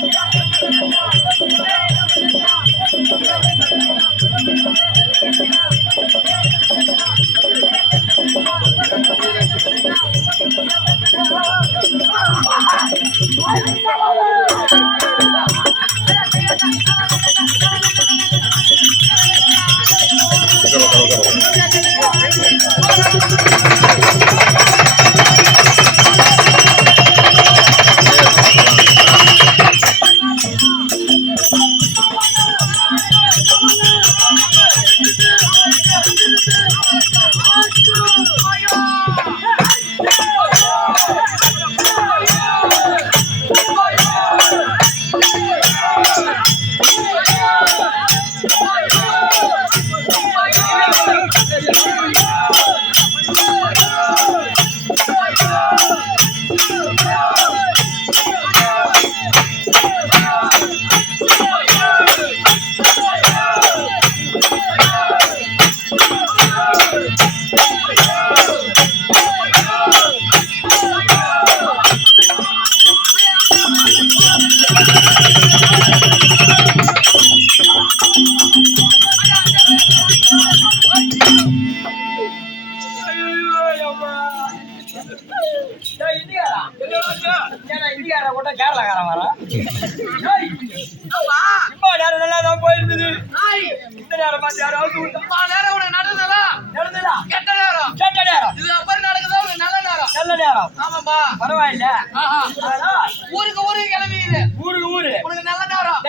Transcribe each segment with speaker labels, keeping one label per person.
Speaker 1: Thank you.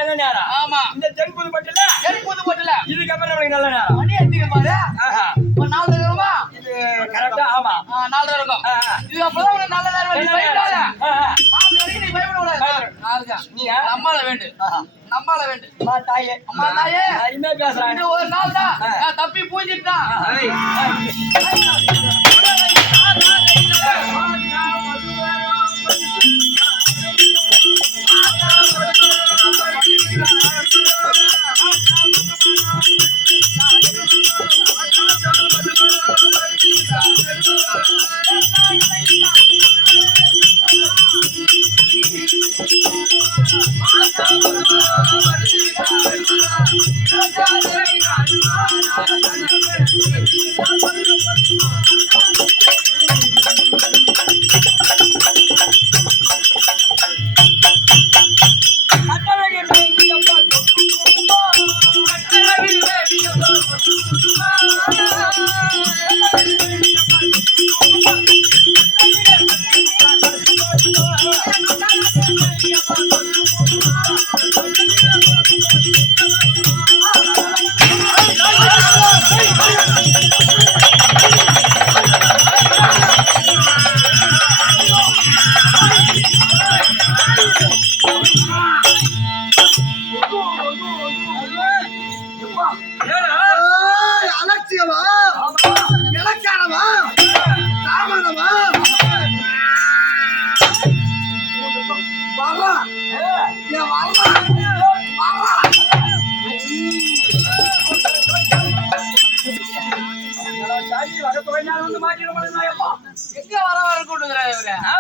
Speaker 1: நல்ல நேரம்.
Speaker 2: ஆமா
Speaker 1: இந்த தென்புதுப்பட்டுல
Speaker 2: எடுப்புது போட்டுல
Speaker 1: இதுக்கப்புறம் நம்மளுக்கு நல்ல நேரம்.
Speaker 2: மணி எத்திக்கு பாரு
Speaker 1: ஆஹா.
Speaker 2: ஒரு நாலு நேரமா
Speaker 1: இது கரெக்டா? ஆமா.
Speaker 2: நாலு இருக்கும்
Speaker 1: ஆஹா.
Speaker 2: இது அப்பதான் உனக்கு நல்ல நேரம் நீ பயப்படாத. நாலு வரைக்கும் நீ பயப்படக்கூடாது
Speaker 1: பயப்பட-
Speaker 2: அதுதான்
Speaker 1: நீயா?
Speaker 2: நம்மால வேண்டு. நம்மால வேண்டு
Speaker 1: அம்மா தாயே.
Speaker 2: அம்மா தாயே.
Speaker 1: இனிமே பேசுறேன்.
Speaker 2: இது ஒரு நாள் தான் தப்பி பூஞ்சிட்டான்.
Speaker 1: ஏய்,
Speaker 3: Thank you. that. I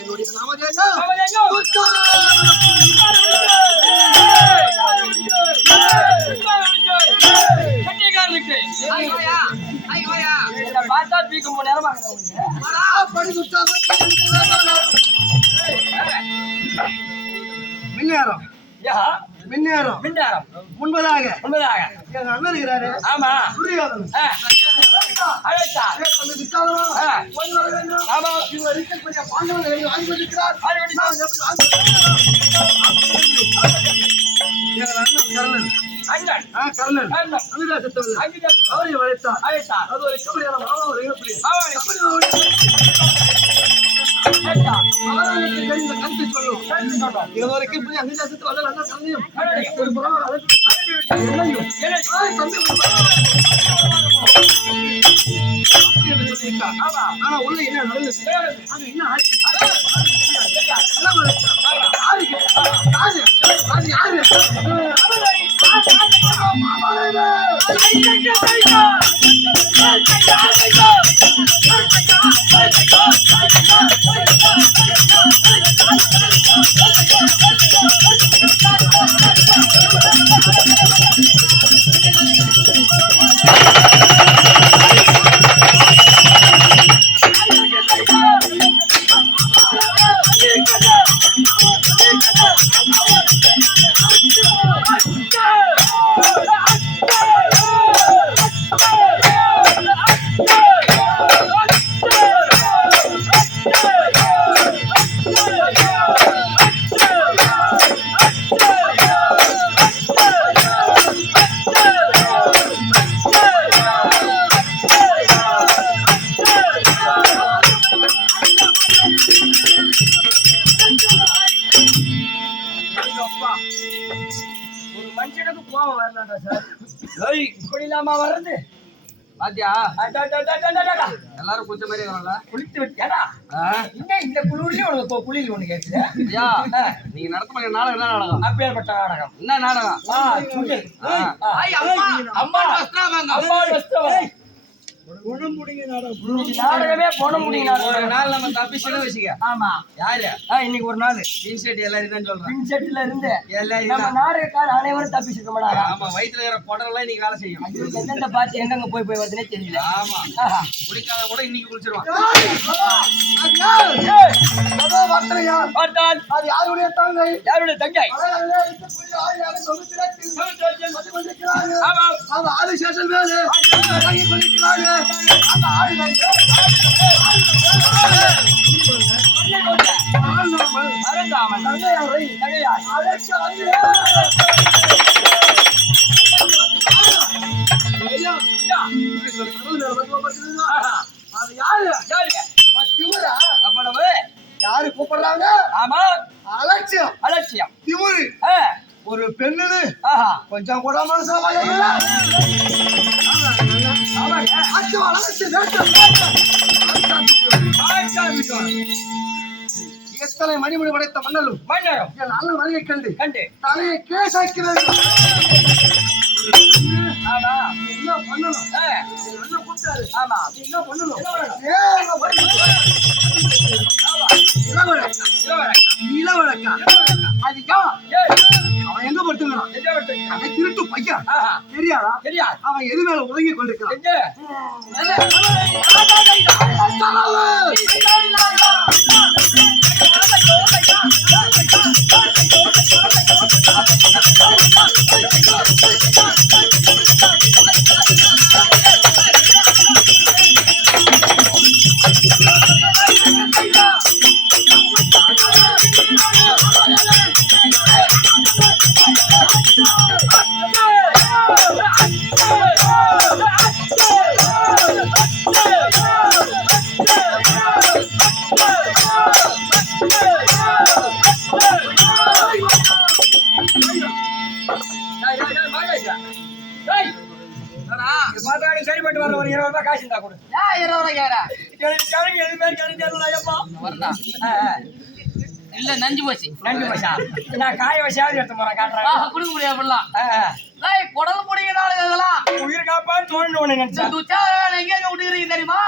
Speaker 3: என்னுடைய.
Speaker 1: பார்த்தா பீக்கும் போன நேரம்
Speaker 3: மின்னேறம்
Speaker 1: யா
Speaker 3: மின்னேறம்.
Speaker 1: மின்சாரம்
Speaker 3: முன்பதாக.
Speaker 1: உண்மைதாக
Speaker 3: எங்க அண்ணன் இருக்கிறாரு.
Speaker 1: ஆமா.
Speaker 3: வேண்டும்.
Speaker 1: ஆமா.
Speaker 3: இவர் இருக்கக்கூடிய பாண்டவனை வெளியே வாங்கி கொண்டிருக்கிறார்.
Speaker 1: ஆள் வெடிச்சா.
Speaker 3: நான் எப்படி வாங்கி எங்க அண்ணன் கர்ணன். கர்ணன். அவரை வளைத்தார்.
Speaker 1: அழைத்தா
Speaker 3: அது ஒரு கபடியான.
Speaker 1: ஆமாடி
Speaker 3: கபடி மாமாவோட
Speaker 1: அழைத்தா
Speaker 3: அவர்களுக்கு இதுவரைக்கும் போய் ஆனா உள்ள என்ன நடந்தது அது என்ன ஆச்சு?
Speaker 1: அதான். சரியா? வரலாம்டா சார்? ஏய், இப்படி இல்லாம வர்றது?
Speaker 2: பாத்தியா. எல்லாரும் குச்ச மாதிரி இருக்காங்களா
Speaker 1: குளித்து விட்டியாடா இன்னும் இந்த குளிர்லயும் உனக்கு குளிர் ஒண்ணு கேட்குது
Speaker 2: ஐயா நீங்க நடத்த நாடகம் என்ன நாடகம்?
Speaker 1: அப்பேற்பட்ட நாடகம்.
Speaker 2: என்ன நாடகம். அம்மா
Speaker 1: அம்மா. அம்மா வஸ்தவம்.
Speaker 3: குணம் முடிங்க நாடகம்
Speaker 1: நாடகமே போட முடியும்
Speaker 2: ஒரு. நாள் நம்ம தப்பிச்சுன்னு வச்சுக்க.
Speaker 1: ஆமா.
Speaker 2: யாரு?
Speaker 1: ஆ, இன்னைக்கு ஒரு நாள்.
Speaker 2: டிஷர்ட் எல்லாரும் தான் சொல்றேன்.
Speaker 1: பின் செட்ல இருந்து
Speaker 2: எல்லாரும்
Speaker 1: நம்ம. நாடகக்கார அனைவரும் தப்பிச்சிருக்க மாட்டாங்க
Speaker 2: ஆமா வயித்துல இருக்கிற புடவெல்லாம் இன்னைக்கு வேலை செய்யும்.
Speaker 1: எந்தெந்த பார்த்து எங்கெங்க போய் போய் வருதுன்னே தெரியல.
Speaker 2: ஆமா.
Speaker 1: ஆஹா.
Speaker 2: குடிக்காத கூட இன்னைக்கு குளிச்சிருவான்?
Speaker 1: பார்த்தால்
Speaker 3: அது யாருடைய தங்கை?
Speaker 1: யாருடைய தங்கை. ஆமா.
Speaker 3: ஆதிசேஷன் மேலே. இறங்கி கொண்டிருக்கிறார்கள். அந்த ஆளுநர் ஆளுநர்
Speaker 1: அருந்தாமன்
Speaker 3: தங்கையாரை
Speaker 1: தங்கையாய்
Speaker 3: அழைக்க வந்து ஐயா,
Speaker 1: ஐயா,
Speaker 3: இப்படி ஒரு கடவுள் மேல வந்து பார்த்தீங்களா?
Speaker 1: ஆஹா.
Speaker 3: அது யாரு கூப்பிடுறாங்க
Speaker 1: ஆமா
Speaker 3: அலட்சியம்
Speaker 1: அலட்சியம்
Speaker 3: திமிரு ஒரு பெண்ணுது
Speaker 1: ஆஹா
Speaker 3: கொஞ்சம் கூட மனசா எத்தனை மணிமணி படைத்த மன்னலும்
Speaker 1: மன்னரும்
Speaker 3: என் நல்ல மணியை கண்டு
Speaker 1: கண்டு
Speaker 3: தலையை கேசாக்கிறது
Speaker 1: ஆமா.
Speaker 3: என்ன பண்ணணும்
Speaker 1: ஆ,
Speaker 3: கூப்பிட்டாரு
Speaker 1: ஆமா
Speaker 3: என்ன பண்ணணும் இளவழக்கா இளவழக்கா அது அவன் எங்க படுத்துங்கிறான்
Speaker 1: எங்க விட்டுருக்கீங்க?
Speaker 3: அவன் திருட்டு பையன். தெரியாதா?
Speaker 1: தெரியாது.
Speaker 3: அவன் எது மேல ஒதுங்கி கொண்டிருக்கிறான்?
Speaker 1: எங்க? டேய்,
Speaker 2: நஞ்சு போச்சு.
Speaker 1: நன்றி மச்சா. நான் காய வச்சாவது எடுத்து போறேன் காட்டுறேன்.
Speaker 2: குடுக்க முடியாது அப்படிலாம். டேய் குடல் முடிய நாளுங்க இதெல்லாம்.
Speaker 1: உயிர் காப்பான்னு தோணுன்னு ஒண்ணு நினைச்சேன்
Speaker 2: துச்சா எங்க எங்க விட்டுக்கிறீங்க தெரியுமா.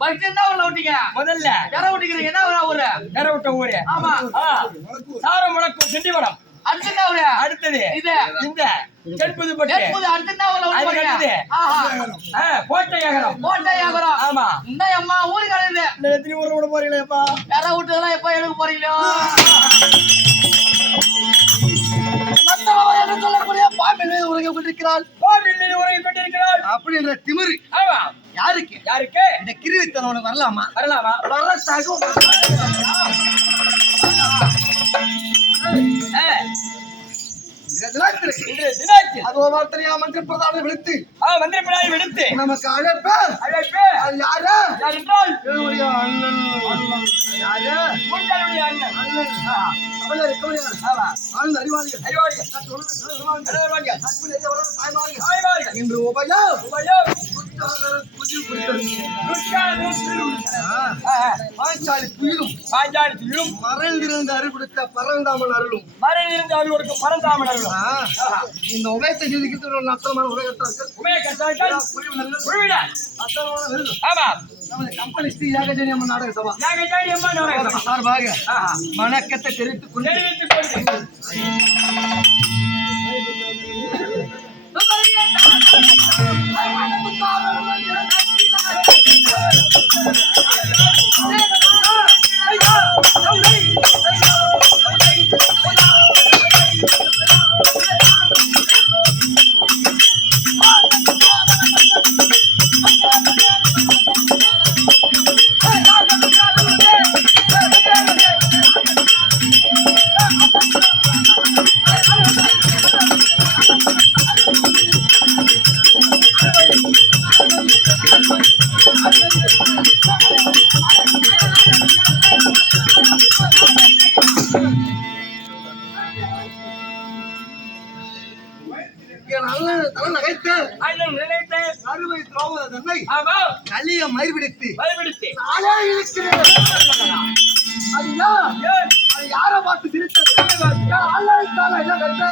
Speaker 2: பஸ் இருந்தா உள்ள விட்டீங்க
Speaker 1: முதல்ல.
Speaker 2: எற விட்டுக்கிறீங்க என்ன ஊரா
Speaker 1: நிற விட்ட ஊரு.
Speaker 2: ஆமா.
Speaker 1: சாரம் முழக்கும் திண்டிவனம்.
Speaker 2: அடுத்து என்ன ஊரு
Speaker 1: அடுத்தது.
Speaker 2: இது.
Speaker 1: இந்த
Speaker 2: ஊர்ல
Speaker 1: அது
Speaker 2: விட்டு
Speaker 1: அடுத்தது.
Speaker 2: ஆஹா.
Speaker 1: ஆ, கோட்டை நகரம்
Speaker 2: கோட்டை வியாபாரம்
Speaker 1: ஆமா.
Speaker 2: இந்த அம்மா அழுது
Speaker 1: இந்த எத்தனை ஊர்ல விட போறீங்களேப்பா
Speaker 2: எற விட்டதெல்லாம் எப்ப எடுக்க போறீங்களோ?
Speaker 3: கொண்டிருக்கிறாள்.
Speaker 1: கோவிலில் உறங்கிக் கொண்டிருக்கிறாள்.
Speaker 3: அப்படின்ற திமிரு.
Speaker 1: ஆமா.
Speaker 3: யாருக்கு?
Speaker 1: யாருக்கு?
Speaker 3: இந்த கிருவித்தனம் உனக்கு வரலாமா?
Speaker 1: வரலாமா?
Speaker 3: வர தகும் அதோ வார்த்தையா மந்திர பிரதான விடுத்து.
Speaker 1: மந்திரி பிராணி விடுத்து.
Speaker 3: நமக்கு அழைப்பார்
Speaker 1: அழைப்பு
Speaker 3: அது யாரு?
Speaker 1: என்றால்
Speaker 3: என்னுடைய அண்ணன். யாரு?
Speaker 1: உங்களுடைய அண்ணன்.
Speaker 3: அண்ணன். அறிவாளிகள்.
Speaker 1: அறிவாளிகள். அறிவாளிகள்.
Speaker 3: நட்பு நெறியவர்கள் தாய்மார்கள்.
Speaker 1: தாய்மார்கள்
Speaker 3: இன்று உபயம்
Speaker 1: உபயம்
Speaker 3: ஆ,
Speaker 1: ஆ.
Speaker 3: பாஞ்சாலி புயலும் மறைந்திருந்து அறிவிடுத்த பரந்தாமல் அருளும்.
Speaker 1: மறைந்திருந்து அவர்களுக்கு பரந்தாமல் அருளும்
Speaker 3: இந்த உபயத்தை செய்திருக்கிற ஒரு நத்தமான நத்தமான விருது.
Speaker 1: ஆமா.
Speaker 3: நமது கம்பெனி ஸ்ரீ ஏகஜனி அம்மன் நாடக சபா.
Speaker 1: நாங்க தேடி அம்மா நாடகம்
Speaker 3: சார்பாக
Speaker 1: ஆஹா.
Speaker 3: வணக்கத்தை தெரிவித்துக் கொண்டு
Speaker 1: தெரிவித்துக் கொண்டு
Speaker 3: என் மறுபிடித்து
Speaker 1: பயன்படுத்தி
Speaker 3: ஆளே இருக்கிறது அது யார் பார்த்து சிரித்தது என்ன கருத்து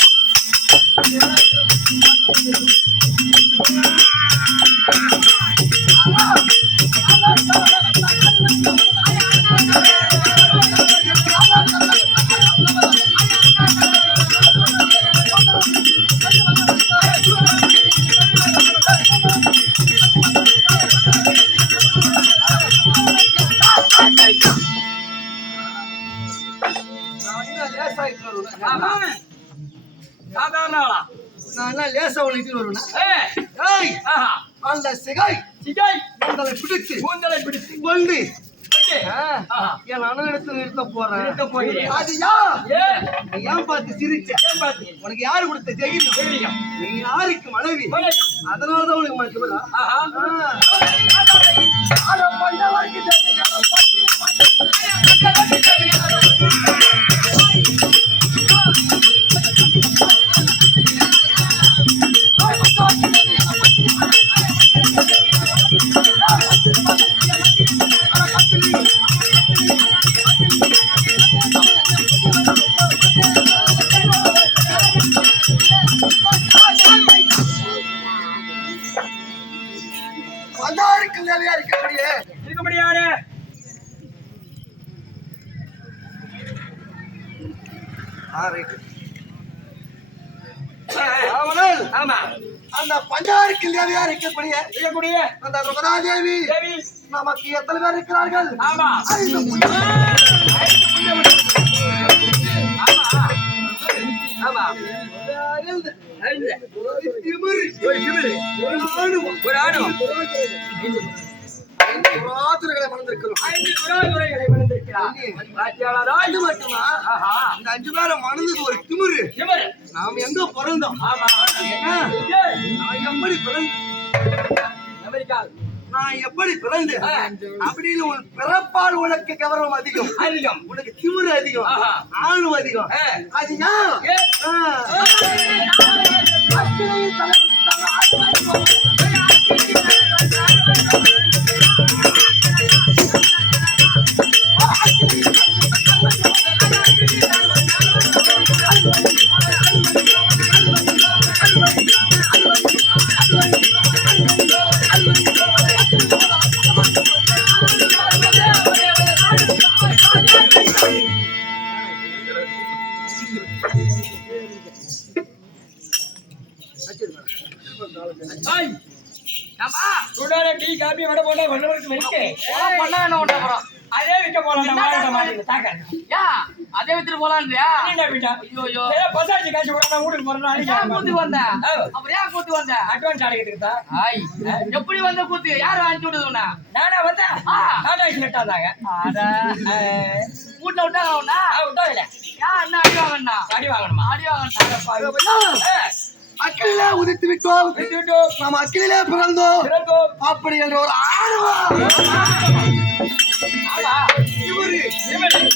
Speaker 1: சாதாரண
Speaker 3: நான் லேசா இட்டு வருவேன்? அந்த சிகை
Speaker 1: சிஜாய்
Speaker 3: உங்களை பிடித்து
Speaker 1: கூந்தலை பிடித்து
Speaker 3: கொண்டு என் அண்ணன் எடுத்து நிறுத்த போறேன்.
Speaker 1: நிறுத்த போகிறேன்.
Speaker 3: அது யார்?
Speaker 1: ஏன்
Speaker 3: பார்த்து சிரிச்ச?
Speaker 1: ஏன்
Speaker 3: உனக்கு யாரு கொடுத்த ஜெகிதம்
Speaker 1: தெரியும்
Speaker 3: நீ யாருக்கு மனைவி. அதனாலதான் உனக்கு மனசுல
Speaker 1: ஆஹா.
Speaker 3: நமக்கு எத்தனை பேர் இருக்கிறார்கள்?
Speaker 1: ஆமா.
Speaker 3: ஐந்து.
Speaker 1: ஆமா.
Speaker 3: ஒரு ஆணவம். புறாத்துறைகளை மணந்திருக்கிறோம்
Speaker 1: ஐந்து குணாதுரைகளை வளர்ந்திருக்கிறார் ராஜ்யாளராய்
Speaker 3: அது மட்டுமா இந்த அஞ்சு பேரை மணந்தது ஒரு திமிரு. நாம் எங்க பிறந்தோம்.
Speaker 1: ஆமா?
Speaker 3: நான் எப்படி
Speaker 1: அமெரிக்கா
Speaker 3: நான் எப்படி பிறந்தேன். அப்படின்னு உன் பிறப்பால் உனக்கு கவனம் அதிகம்
Speaker 1: அதிகம்
Speaker 3: உனக்கு திமிரு அதிகம்
Speaker 1: ஆஹா.
Speaker 3: ஆணவம் அதிகம். அது ஏன்?
Speaker 1: டீ, காபி, வடை போண்டா கொண்டு வந்து இருக்கு.
Speaker 2: பண்ண என்ன பண்ற அப்புறம்
Speaker 1: அதே விற்க போலாம்
Speaker 2: என்ன
Speaker 1: மாட்ட தாக்க
Speaker 2: ஏன் அதே வித்துட்டு போலான்றியா
Speaker 1: என்ன விட்டா
Speaker 2: ஐயோ
Speaker 1: ஏதோ பசாச்சு காய்ச்சி கூட நான் வீட்டுக்கு போறேன்
Speaker 2: ஏன் கூத்து வந்த அப்புறம் ஏன் கூத்து வந்த
Speaker 1: அட்வான்ஸ் அடைக்கிறதுக்கு தான்
Speaker 2: ஆய் எப்படி வந்த கூத்து யார் அனுப்பிச்சு விடுது உன்னை
Speaker 1: நானா வந்தேன்
Speaker 2: ஆ.
Speaker 1: டாடா ஸ்லெட்டா தாங்க
Speaker 2: அட வீட்டுல விட்டாங்க உன்னை
Speaker 1: விட்டாங்கல்ல
Speaker 2: ஏன் அண்ணா அடி வாங்கண்ணா
Speaker 1: அடி வாங்கணுமா
Speaker 2: அடி வாங்கண்ணா
Speaker 3: அக்கிலே உதித்து விட்டோம்
Speaker 1: விட்டு விட்டு
Speaker 3: நாம் அக்கிலே பிறந்தோம்.
Speaker 1: பிறந்தோம்.
Speaker 3: அப்படி என்ற ஒரு ஆணவம்.
Speaker 1: ஆமா.
Speaker 3: இவரு.
Speaker 1: இவரு.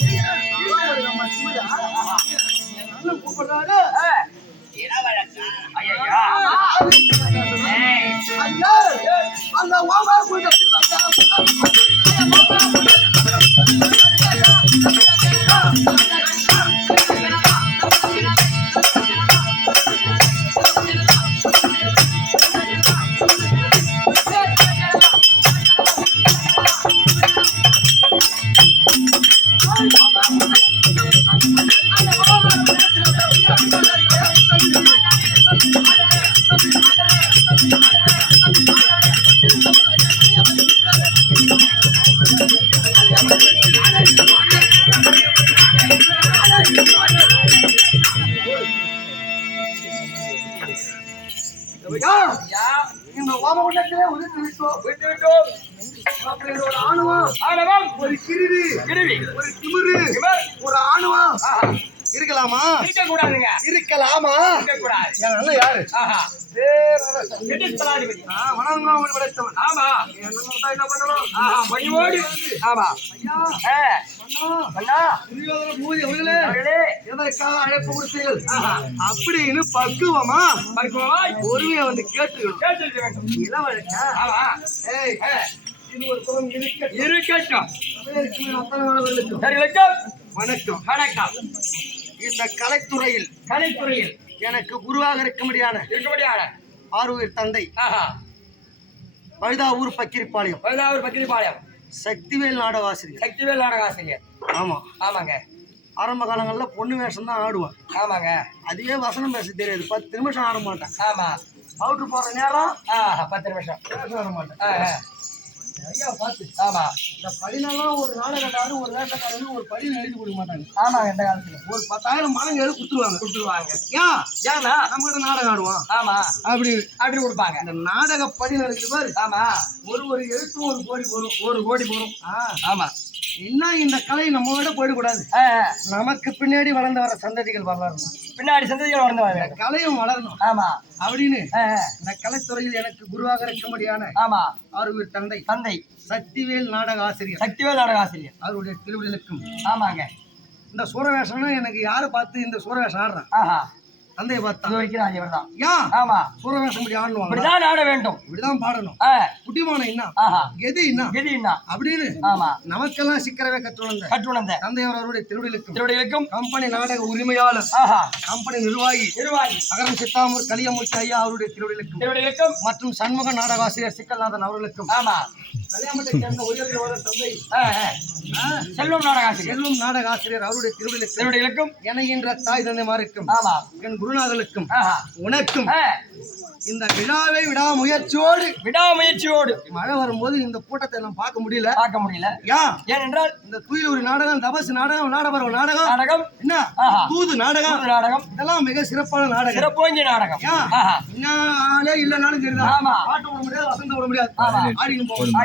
Speaker 3: ஆணவம்
Speaker 1: ஆட
Speaker 3: ஒரு கிருவி
Speaker 1: கிருவி
Speaker 3: ஒரு திமிரு
Speaker 1: இவர்
Speaker 3: ஒரு ஆணவம்
Speaker 1: ஆஹா.
Speaker 3: இருக்கலாமா
Speaker 1: இருக்க கூடாதுங்க
Speaker 3: இருக்கலாமா
Speaker 1: இருக்க கூடாது
Speaker 3: என் அண்ணன் யாரு
Speaker 1: ஆஹா
Speaker 3: பேரரசன்.
Speaker 1: பிரிட்டிஷ் தலாதிபதி
Speaker 3: ஆ, வணக்கம் அவன் படைத்தவன்
Speaker 1: ஆமா
Speaker 3: என் அண்ணன் தான் என்ன பண்ணணும்?
Speaker 1: பணிவோடு ஆமா.
Speaker 3: எதற்காக அழைப்பு கொடுத்தீர்கள். அப்படின்னு பக்குவமா
Speaker 1: பக்குவமாய்
Speaker 3: பொறுமையை வந்து கேட்டுக்கணும். இளவழக்க இருக்கட்டும். வணக்கம்.
Speaker 1: வணக்கம்.
Speaker 3: இந்த கலைத்துறையில்
Speaker 1: கலைத்துறையில்
Speaker 3: எனக்கு குருவாக இருக்கும்படியான
Speaker 1: இருக்கும்படியான
Speaker 3: ஆறுயிர் தந்தை
Speaker 1: ஆஹா.
Speaker 3: பழுதாவூர் பக்கிரிப்பாளையம்.
Speaker 1: பதினாறு பத்திரிபாளையம்
Speaker 3: சக்திவேல் நாடகாசிரியர்.
Speaker 1: சக்திவேல் நாடக ஆசிரியர்
Speaker 3: ஆமா.
Speaker 1: ஆமாங்க.
Speaker 3: ஆரம்ப காலங்களில் பொண்ணு வேஷம் தான் ஆடுவேன்.
Speaker 1: ஆமாங்க.
Speaker 3: அதுவே வசனம் பேச தெரியாது. பத்து நிமிஷம் ஆட மாட்டேன்.
Speaker 1: ஆமா.
Speaker 3: அவுட்டு போற நேரம்
Speaker 1: ஆஹா பத்து நிமிஷம்.
Speaker 3: ஆட மாட்டேன். ஐயா பார்த்து.
Speaker 1: ஆமா.
Speaker 3: இந்த படினெல்லாம் ஒரு நாடகக்காரன் ஒரு வேஷக்காரன் ஒரு படி எழுதி கொடுக்க மாட்டாங்க.
Speaker 1: ஆமாங்க இந்த காலத்துல?
Speaker 3: ஒரு பத்தாயிரம் மடங்கு எழுதி கொடுத்துருவாங்க.
Speaker 1: கொடுத்துருவாங்க.
Speaker 3: ஏன்
Speaker 1: ஏன்னா
Speaker 3: நம்ம கிட்ட நாடகம் ஆடுவான்.
Speaker 1: ஆமா.
Speaker 3: அப்படி.
Speaker 1: அப்படி கொடுப்பாங்க.
Speaker 3: இந்த நாடக படி நடக்குது பாரு.
Speaker 1: ஆமா.
Speaker 3: ஒரு ஒரு எழுத்தும் ஒரு கோடி போடும்.
Speaker 1: ஒரு கோடி போடும்.
Speaker 3: ஆ,
Speaker 1: ஆமா.
Speaker 3: இன்னும் இந்த கலை நம்ம விட போயிடக்கூடாது. நமக்கு பின்னாடி வளர்ந்து வர சந்ததிகள் வரணும்
Speaker 1: பின்னாடி சந்ததிகள் வளர்ந்து வாங்க
Speaker 3: கலையும் வளரணும்.
Speaker 1: ஆமா.
Speaker 3: அப்படின்னு. இந்த கலைத்துறையில் எனக்கு குருவாக இருக்கும்படியான
Speaker 1: ஆமா.
Speaker 3: ஆறுவீர் தந்தை
Speaker 1: தந்தை.
Speaker 3: சக்திவேல் நாடக ஆசிரியர்
Speaker 1: சக்திவேல் நாடக ஆசிரியர்
Speaker 3: அவருடைய திருவிழலுக்கும்.
Speaker 1: ஆமாங்க.
Speaker 3: இந்த சூரவேஷம்னா எனக்கு யாரை பார்த்து இந்த சூரவேஷம் ஆடுறான்?
Speaker 1: ஆஹா.
Speaker 3: தந்தையை பார்த்தா. ஏன்
Speaker 1: ஆமா.
Speaker 3: சூரவேஷம் இப்படி ஆடணுவாங்க
Speaker 1: இப்படிதான் ஆட வேண்டும்.
Speaker 3: இப்படிதான் பாடணும். குட்டிமானம் என்ன? கெதி என்ன
Speaker 1: கதி என்ன
Speaker 3: அப்படின்னு
Speaker 1: ஆமா.
Speaker 3: நமக்கெல்லாம் சிக்கரவே கற்றுணர்ந்த.
Speaker 1: கட்டுணர்ந்த
Speaker 3: தந்தையவர் அவருடைய திருவிழுக்கும்
Speaker 1: திருவடிகளுக்கும்?
Speaker 3: கம்பெனி நாடக உரிமையாளர் கம்பெனி நிர்வாகி
Speaker 1: நிர்வாகி.
Speaker 3: அகரம் சித்தாமூர் கலியமூர்த்தி ஐயா அவருடைய திருவிழுக்கும்
Speaker 1: திருவடிகளுக்கும்?
Speaker 3: மற்றும் சண்முக நாடகாசிரியர் சிக்கல்நாதன் அவர்களுக்கும்
Speaker 1: ஆமா. செல்வம் நாடக ஆசிரியர்
Speaker 3: செல்வம் நாடக ஆசிரியர் அவருடைய திருவிழுக்கும்
Speaker 1: திருவடிகளுக்கும்
Speaker 3: இணைகின்ற தாய் தந்தைமாருக்கும் என் குருநாதர்களுக்கும்
Speaker 1: ஆஹா.
Speaker 3: உனக்கும் இந்த விழாவை விடாமுயற்சியோடு
Speaker 1: விடாமுயற்சியோடு.
Speaker 3: மழை வரும்போது இந்த கூட்டத்தை எல்லாம் பார்க்க முடியல.
Speaker 1: பார்க்க முடியல.
Speaker 3: ஏன்
Speaker 1: ஏனென்றால்
Speaker 3: இந்த துயிலூர் நாடகம் தபசு நாடகம் நாடபரம் நாடகம்
Speaker 1: நாடகம்.
Speaker 3: என்ன? தூது நாடகம்.
Speaker 1: நாடகம்.
Speaker 3: இதெல்லாம் மிக சிறப்பான நாடகம்.
Speaker 1: சிறப்போங்கிய நாடகம்.
Speaker 3: ஏன் ஆளே இல்லைனாலும் சரிதான். பாட்டு விட முடியாது வசந்த விட முடியாது. ஆடிக்கும் போகணும்.